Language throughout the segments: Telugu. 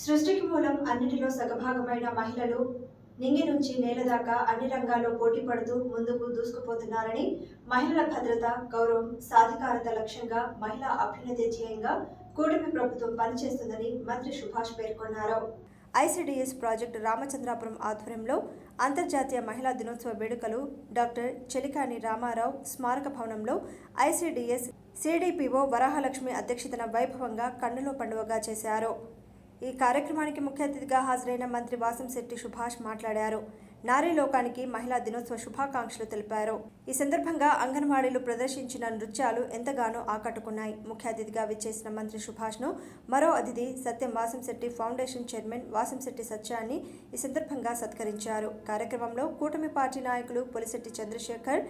సృష్టికి మూలం అన్నిటిలో సగభాగమైన మహిళలు నింగి నుంచి నేల దాకా అన్ని రంగాల్లో పోటీ పడుతూ ముందుకు దూసుకుపోతున్నారని, మహిళల భద్రత, గౌరవం, సాధికారత లక్ష్యంగా మహిళా అభ్యున్నతి ధ్యేయంగా కూటమి ప్రభుత్వం పనిచేస్తుందని మంత్రి సుభాష్ పేర్కొన్నారు. ఐసిడిఎస్ ప్రాజెక్టు రామచంద్రాపురం ఆధ్వర్యంలో అంతర్జాతీయ మహిళా దినోత్సవ వేడుకలు డాక్టర్ చెలికాని రామారావు స్మారక భవనంలో ఐసిడిఎస్ సిడిపిఓ వరాహలక్ష్మి అధ్యక్షతన వైభవంగా కన్నుల పండువగా చేశారు. ఈ కార్యక్రమానికి ముఖ్య అతిథిగా హాజరైన మంత్రి వాసంశెట్టి సుభాష్ మాట్లాడారు. నారీ లోకానికి మహిళా దినోత్సవ శుభాకాంక్షలు తెలిపారు. ఈ సందర్భంగా అంగన్వాడీలు ప్రదర్శించిన నృత్యాలు ఎంతగానో ఆకట్టుకున్నాయి. ముఖ్య అతిథిగా విచ్చేసిన మంత్రి సుభాష్ను మరో అతిథి సత్యం వాసంశెట్టి ఫౌండేషన్ చైర్మన్ వాసంశెట్టి సత్యాన్ని ఈ సందర్భంగా సత్కరించారు. కార్యక్రమంలో కూటమి పార్టీ నాయకులు పొలిశెట్టి చంద్రశేఖర్,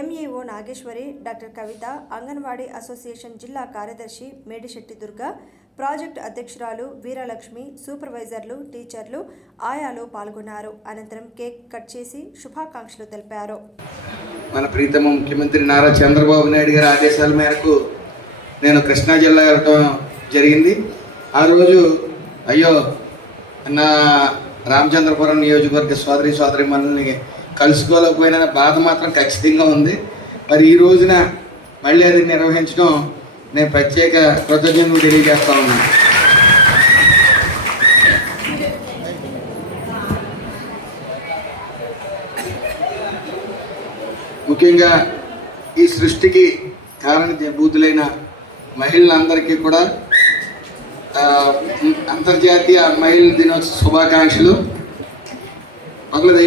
ఎంఈఓ నాగేశ్వరి, డాక్టర్ కవిత, అంగన్వాడీ అసోసియేషన్ జిల్లా కార్యదర్శి మేడిశెట్టి దుర్గా, ప్రాజెక్టు అధ్యక్షురాలు వీరలక్ష్మి, సూపర్వైజర్లు, టీచర్లు, ఆయాలు పాల్గొన్నారు. అనంతరం కేక్ కట్ చేసి శుభాకాంక్షలు తెలిపారు. మన ప్రీతమ ముఖ్యమంత్రి నారా చంద్రబాబు నాయుడు గారి ఆదేశాల మేరకు నేను కృష్ణా జిల్లా వెళ్ళటం జరిగింది. ఆ రోజు అయ్యో నా రామచంద్రపురం నియోజకవర్గ సోదరి మనల్ని కలుసుకోలేకపోయిన బాధ మాత్రం ఖచ్చితంగా ఉంది. మరి ఈ రోజున మళ్ళీ అది నిర్వహించడం నేను ప్రత్యేక కృతజ్ఞతలు తెలియజేస్తా ఉన్నాను. ముఖ్యంగా ఈ సృష్టికి కారణభూతులైన మహిళలందరికీ కూడా అంతర్జాతీయ మహిళా దినోత్సవ శుభాకాంక్షలు. మొదలది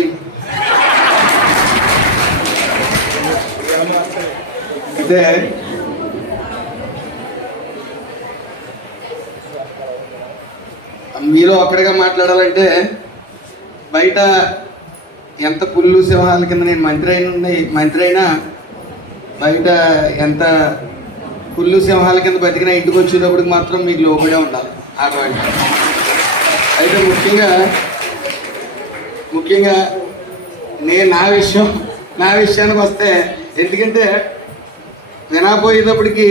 అయితే మీలో ఒక్కడిగా మాట్లాడాలంటే బయట ఎంత పుల్లు సింహాల కింద నేను మంత్రి అయినా బయట ఎంత పుల్లు సింహాల కింద బతికినా ఇంటికి వచ్చేటప్పటికి మాత్రం మీకు లోబడే ఉండాలి ఆడవాళ్ళు. అయితే ముఖ్యంగా నేను నా విషయానికి వస్తే, ఎందుకంటే వినపోయేటప్పటికి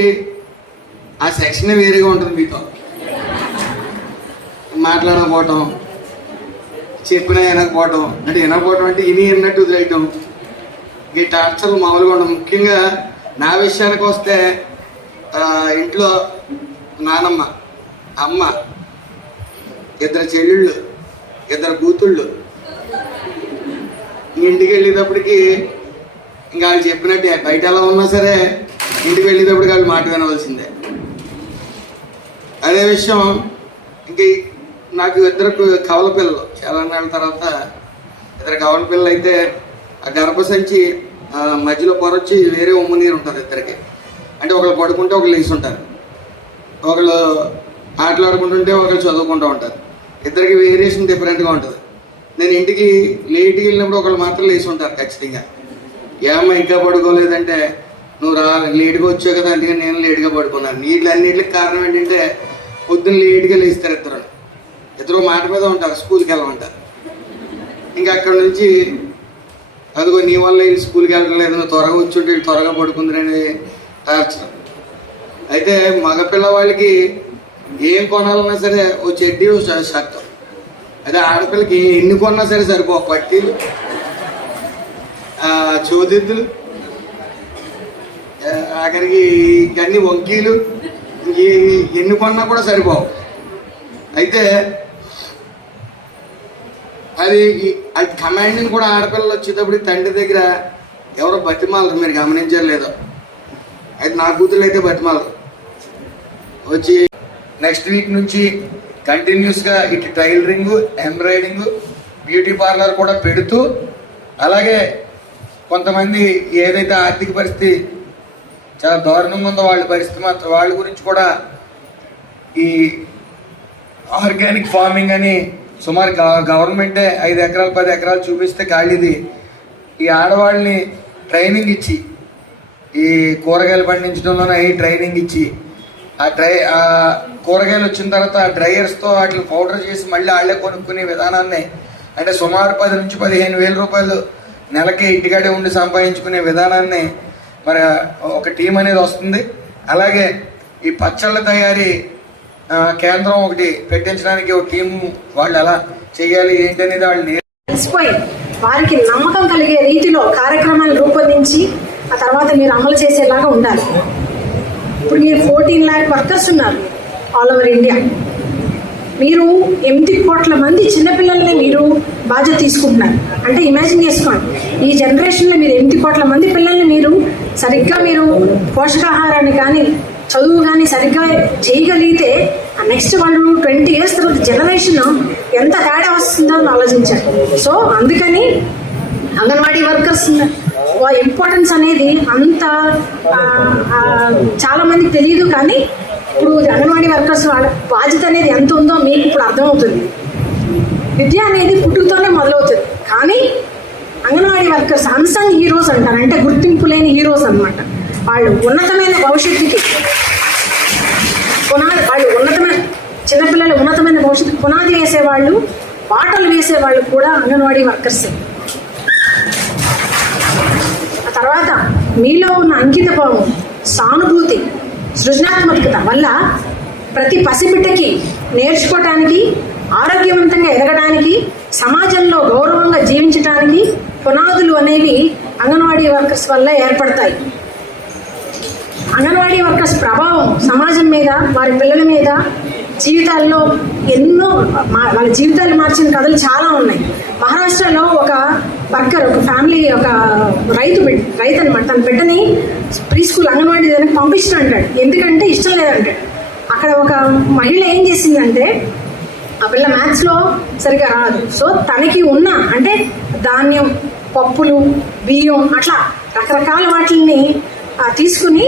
ఆ సెక్షన్ వేరేగా ఉంటుంది. మీతో మాట్లాడకపోవటం, చెప్పినా వినకపోవటం, అంటే వినకపోవటం అంటే విన్నట్టు వదిలేయటం, ఈ టార్చర్లు మామూలుగా ఉండవు. ముఖ్యంగా నా విషయానికి వస్తే ఇంట్లో నానమ్మ, అమ్మ, ఇద్దరు చెల్లెళ్ళు, ఇద్దరు కూతుళ్ళు, ఇంటికి వెళ్ళేటప్పటికి ఇంకా వాళ్ళు చెప్పినట్టే బయట ఎలా ఉన్నా సరే ఇంటికి వెళ్ళేటప్పటికి వాళ్ళు మాట వినవలసిందే. అదే విషయం ఇంక నాకు ఇద్దరు కవల పిల్లలు, చాలా నెలల తర్వాత ఇద్దరు కవల పిల్లలు. అయితే ఆ గర్భసంచి మధ్యలో పొరొచ్చి వేరే ఉమ్ము నీరు ఉంటుంది ఇద్దరికి. అంటే ఒకళ్ళు పడుకుంటే ఒకళ్ళు లేచి ఉంటారు, ఒకళ్ళు ఆటలాడుకుంటుంటే ఒకళ్ళు చదువుకుంటూ ఉంటారు. ఇద్దరికి వేరియేషన్ డిఫరెంట్గా ఉంటుంది. నేను ఇంటికి లేట్కి వెళ్ళినప్పుడు ఒకళ్ళు మాత్రం లేచి ఉంటారు ఖచ్చితంగా. ఏమో ఇంకా పడుకోలేదంటే, నువ్వు లేట్గా వచ్చావు కదా అందుకని నేను లేట్గా పడుకున్నాను. అన్నిటికి కారణం ఏంటంటే పొద్దున్న లేట్గా లేస్తారు ఇద్దరు మాట మీద ఉంటారు, స్కూల్కి వెళ్ళమంటారు. ఇంకా అక్కడ నుంచి అదిగో నీ వల్ల వీళ్ళు స్కూల్కి వెళ్ళలేదు, త్వరగా వచ్చుంటే వీళ్ళు త్వరగా పడుకుందని టార్చర్. అయితే మగపిల్లవాళ్ళకి ఏం కొనాలన్నా సరే ఓ చెడ్డీ, ఓ షర్ట్. అదే ఆడపిల్లకి ఎన్ని కొన్నా సరే సరిపో, పట్టీలు, చోదిద్దులు, ఆఖరికి ఇవన్నీ వంకీలు, ఎన్ని కొన్నా కూడా సరిపోవు. అయితే అది కమాండింగ్ కూడా ఆడపిల్లలు వచ్చేటప్పుడు తండ్రి దగ్గర ఎవరో బతిమాలరు, మీరు గమనించారు లేదో. అయితే నా కూతురు అయితే బతిమాలరు. వచ్చి నెక్స్ట్ వీక్ నుంచి కంటిన్యూస్గా ఇటు టైలరింగ్, ఎంబ్రాయిడింగ్, బ్యూటీ పార్లర్ కూడా పెడుతూ, అలాగే కొంతమంది ఏదైతే ఆర్థిక పరిస్థితి చాలా దారుణంగా ఉందో వాళ్ళ పరిస్థితి మాత్రం వాళ్ళ గురించి కూడా ఈ ఆర్గానిక్ ఫార్మింగ్ అని సుమారు గవర్నమెంటే 5 ఎకరాలు 10 ఎకరాలు చూపిస్తే ఖాళీది ఈ ఆడవాళ్ళని ట్రైనింగ్ ఇచ్చి, ఈ కూరగాయలు పండించడంలోనే ట్రైనింగ్ ఇచ్చి, ఆ కూరగాయలు వచ్చిన తర్వాత డ్రైయర్స్తో వాటిని పౌడర్ చేసి మళ్ళీ వాళ్ళే కొనుక్కునే విధానాన్ని, అంటే సుమారు 10 నుంచి 15 వేల రూపాయలు నెలకి ఇంటికాడే ఉండి సంపాదించుకునే విధానాన్ని మరి ఒక టీం అనేది వస్తుంది. అలాగే ఈ పచ్చళ్ళ తయారీ కేంద్రం ఒకటి పెట్టించడానికి ఒక టీం వాళ్ళు ఎలా చేయాలి ఏంటి అనేది వాళ్ళు తెలిసిపోయి వారికి నమ్మకం కలిగే రీతిలో కార్యక్రమాలు రూపొందించి ఆ తర్వాత మీరు అమలు చేసేలాగా ఉండాలి. ఇప్పుడు మీరు 14 lakh వర్కర్స్ ఉన్నారు ఆల్ ఓవర్ ఇండియా. మీరు 8 కోట్ల మంది చిన్నపిల్లల్ని మీరు బాధ్యత తీసుకుంటున్నారు అంటే ఇమాజిన్ చేసుకోండి, ఈ జనరేషన్లో మీరు 8 కోట్ల మంది పిల్లల్ని మీరు సరిగ్గా మీరు పోషకాహారాన్ని కానీ చదువు కానీ సరిగ్గా చేయగలిగితే నెక్స్ట్ వాళ్ళు 20 years తర్వాత జనరేషన్ ఎంత తేడా వస్తుందో అని ఆలోచించారు. సో అందుకని అంగన్వాడీ వర్కర్స్ ఇంపార్టెన్స్ అనేది అంత చాలా మందికి తెలియదు, కానీ ఇప్పుడు అంగన్వాడీ వర్కర్స్ వాళ్ళ బాధ్యత అనేది ఎంత ఉందో మీకు ఇప్పుడు అర్థమవుతుంది. విద్య అనేది పుట్టుకతోనే మొదలవుతుంది, కానీ అంగన్వాడీ వర్కర్స్ అన్సంగ్ హీరోస్ అంటారు, అంటే గుర్తింపు లేని హీరోస్ అనమాట. వాళ్ళు ఉన్నతమైన భవిష్యత్తుకి వాళ్ళు ఉన్నతమైన చిన్నపిల్లలు ఉన్నతమైన భవిష్యత్తు పునాది వేసేవాళ్ళు, బాటలు వేసేవాళ్ళు కూడా అంగన్వాడీ వర్కర్సే. ఆ తర్వాత మీలో ఉన్న అంకిత భావం, సానుభూతి, సృజనాత్మకత వల్ల ప్రతి పసిబిడ్డకి నేర్చుకోవటానికి, ఆరోగ్యవంతంగా ఎదగడానికి, సమాజంలో గౌరవంగా జీవించడానికి పునాదులు అనేవి అంగన్వాడీ వర్కర్స్ వల్ల ఏర్పడతాయి. అంగన్వాడీ వర్కర్స్ ప్రభావం సమాజం మీద, వారి పిల్లల మీద, జీవితాల్లో ఎన్నో వాళ్ళ జీవితాలు మార్చిన కథలు చాలా ఉన్నాయి. మహారాష్ట్రలో ఒక వర్కర్, ఒక ఫ్యామిలీ, ఒక రైతు అనమాట, తన బిడ్డని ప్రీ స్కూల్ అంగన్వాడీ దానికి పంపించిన అంటాడు. ఎందుకంటే ఇష్టం లేదంటాడు. అక్కడ ఒక మహిళ ఏం చేసిందంటే ఆ పిల్ల మ్యాథ్స్లో సరిగా రాదు, సో తనకి ఉన్న అంటే ధాన్యం, పప్పులు, బియ్యం అట్లా రకరకాల వాటిని తీసుకుని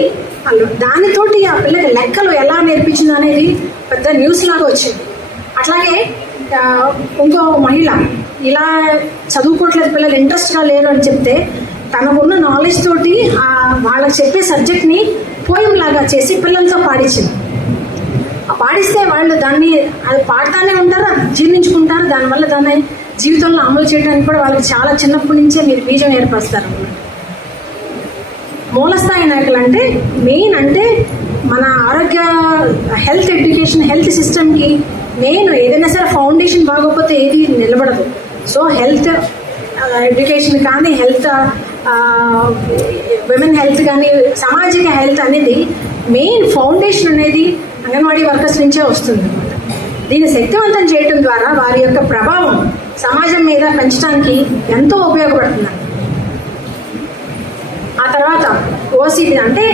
దానితోటి ఆ పిల్లకి లెక్కలు ఎలా నేర్పించింది అనేది పెద్ద న్యూస్ లాగా వచ్చింది. అట్లాగే ఇంకో మహిళ ఇలా చదువుకోవట్లేదు, పిల్లలు ఇంట్రెస్ట్గా లేరు అని చెప్తే తనకున్న నాలెడ్జ్ తోటి వాళ్ళకి చెప్పే సబ్జెక్ట్ని పోయం లాగా చేసి పిల్లలతో పాడించింది. పాడిస్తే వాళ్ళు దాన్ని అది పాడుతూనే ఉంటారు, జీర్ణించుకుంటారు, దానివల్ల దాన్ని జీవితంలో అమలు చేయడానికి కూడా వాళ్ళకి చాలా చిన్నప్పటి నుంచే మీరు బీజం ఏర్పరుస్తారు. మూలస్థాయి నాయకులు అంటే మెయిన్ అంటే మన ఆరోగ్య హెల్త్ ఎడ్యుకేషన్, హెల్త్ సిస్టమ్కి మెయిన్ ఏదైనా సరే ఫౌండేషన్ బాగోకపోతే ఏది నిలబడదు. సో హెల్త్ ఎడ్యుకేషన్ కానీ, హెల్త్ విమెన్ హెల్త్ కానీ, సామాజిక హెల్త్ అనేది మెయిన్ ఫౌండేషన్ అనేది అంగన్వాడీ వర్కర్స్ నుంచే వస్తుంది అన్నమాట. దీన్ని శక్తివంతం చేయడం ద్వారా వారి యొక్క ప్రభావం సమాజం మీద పెంచడానికి ఎంతో ఉపయోగపడుతుంది. ఆ తర్వాత ఓసీడీ అంటే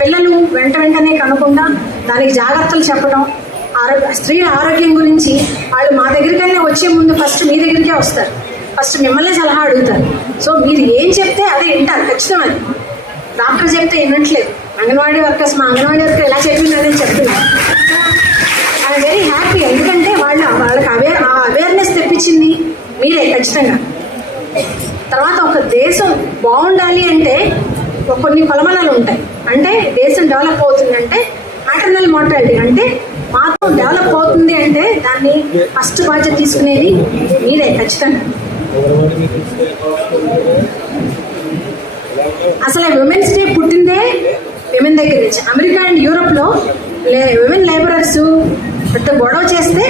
పిల్లలు వెంటనే కనకుండా దానికి జాగ్రత్తలు చెప్పడం, స్త్రీల ఆరోగ్యం గురించి వాళ్ళు మా దగ్గరికైనా వచ్చే ముందు ఫస్ట్ మీ దగ్గరికే వస్తారు, ఫస్ట్ మిమ్మల్ని సలహా అడుగుతారు. సో మీరు ఏం చెప్తే అదే వింటారు ఖచ్చితం. అది డాక్టర్ చెప్తే వినట్లేదు, అంగన్వాడీ వర్కర్స్ మా అంగన్వాడీ వర్కర్ ఎలా చెప్పిందని చెప్తున్నారు. ఐఎమ్ వెరీ హ్యాపీ, ఎందుకంటే వాళ్ళకి అవేర్నెస్ తెప్పించింది మీరే ఖచ్చితంగా. తర్వాత ఒక దేశం బాగుండాలి అంటే కొన్ని కొలమానాలు ఉంటాయి. అంటే దేశం డెవలప్ అవుతుందంటే మ్యాటర్నల్ మోర్టాలిటీ అంటే మాత్రం డెవలప్ అవుతుంది అంటే దాన్ని ఫస్ట్ బాధ్యత తీసుకునేది మీరే ఖచ్చితంగా. అసలు విమెన్స్ డే పుట్టిందే విమెన్ దగ్గర నుంచి. అమెరికా అండ్ యూరోప్లో విమెన్ లేబరర్స్ పెద్ద గొడవ చేస్తే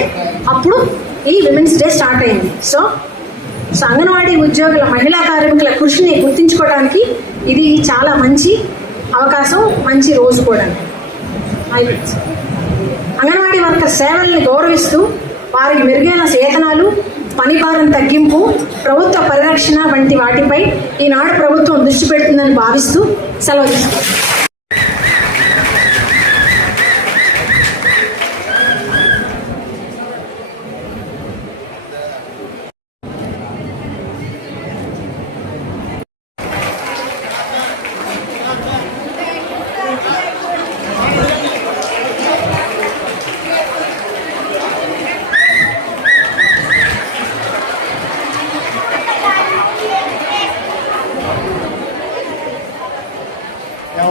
అప్పుడు ఈ విమెన్స్ డే స్టార్ట్ అయింది. సో అంగన్వాడీ ఉద్యోగుల, మహిళా కార్మికుల కృషిని గుర్తించుకోవడానికి ఇది చాలా మంచి అవకాశం, మంచి రోజు కూడా. అంగన్వాడీ వర్కర్ సేవల్ని గౌరవిస్తూ వారికి మెరుగైన వేతనాలు, పనిభారం తగ్గింపు, ప్రభుత్వ పరిరక్షణ వంటి వాటిపై ఈనాడు ప్రభుత్వం దృష్టి పెడుతుందని భావిస్తూ సెలవు తీసుకుంటాం. Ya,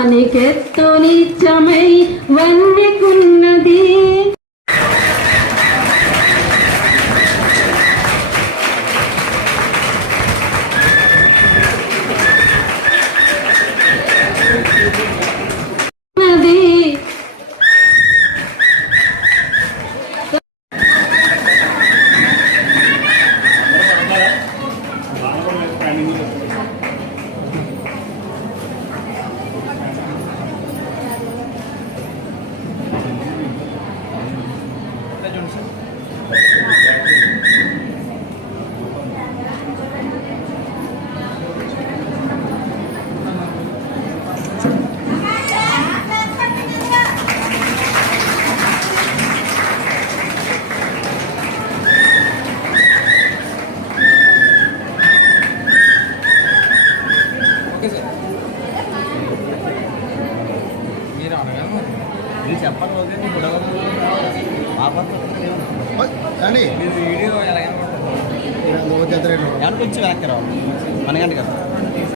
వానికెత్తు నిత్యమై వన్నెకున్నది. కొంచెం వెనక్కి రావు మనగంట కదా.